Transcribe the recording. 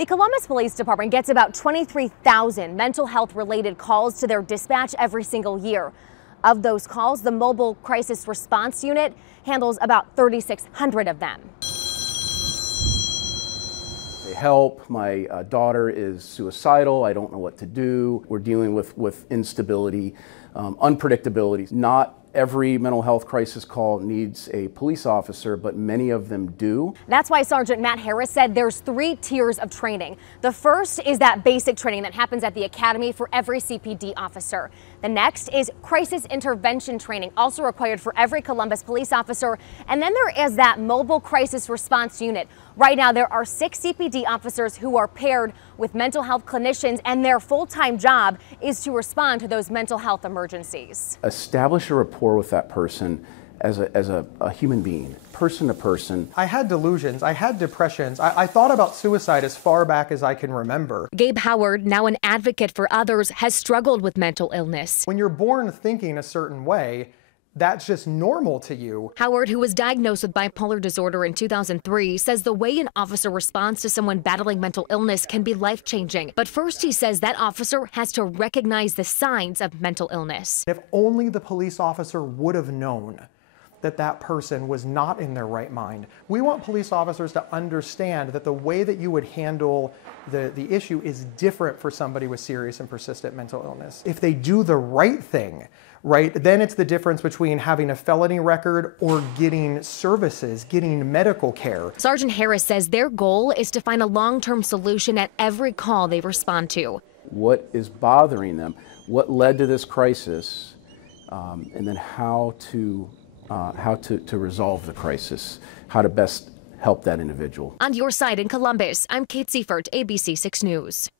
The Columbus Police Department gets about 23,000 mental health related calls to their dispatch every single year. Of those calls, the Mobile Crisis Response Unit handles about 3,600 of them. Help, my daughter is suicidal, I don't know what to do. We're dealing with instability, unpredictability. Not every mental health crisis call needs a police officer, but many of them do. That's why Sergeant Matt Harris said there's 3 tiers of training. The first is that basic training that happens at the academy for every CPD officer. The next is crisis intervention training, also required for every Columbus police officer. And then there is that mobile crisis response unit. Right now, there are 6 CPD officers who are paired with mental health clinicians, and their full-time job is to respond to those mental health emergencies. Establish a rapport with that person as a human being, person to person. I had delusions, I had depressions, I thought about suicide as far back as I can remember. Gabe Howard, now an advocate for others, has struggled with mental illness. When you're born thinking a certain way, that's just normal to you. Howard, who was diagnosed with bipolar disorder in 2003, says the way an officer responds to someone battling mental illness can be life-changing. But first, he says that officer has to recognize the signs of mental illness. If only the police officer would have known that that person was not in their right mind. We want police officers to understand that the way that you would handle the issue is different for somebody with serious and persistent mental illness. If they do the right thing, right, then it's the difference between having a felony record or getting services, getting medical care. Sergeant Harris says their goal is to find a long-term solution at every call they respond to. What is bothering them, what led to this crisis, and then how to resolve the crisis, how to best help that individual. On your side in Columbus, I'm Kate Seifert, ABC 6 News.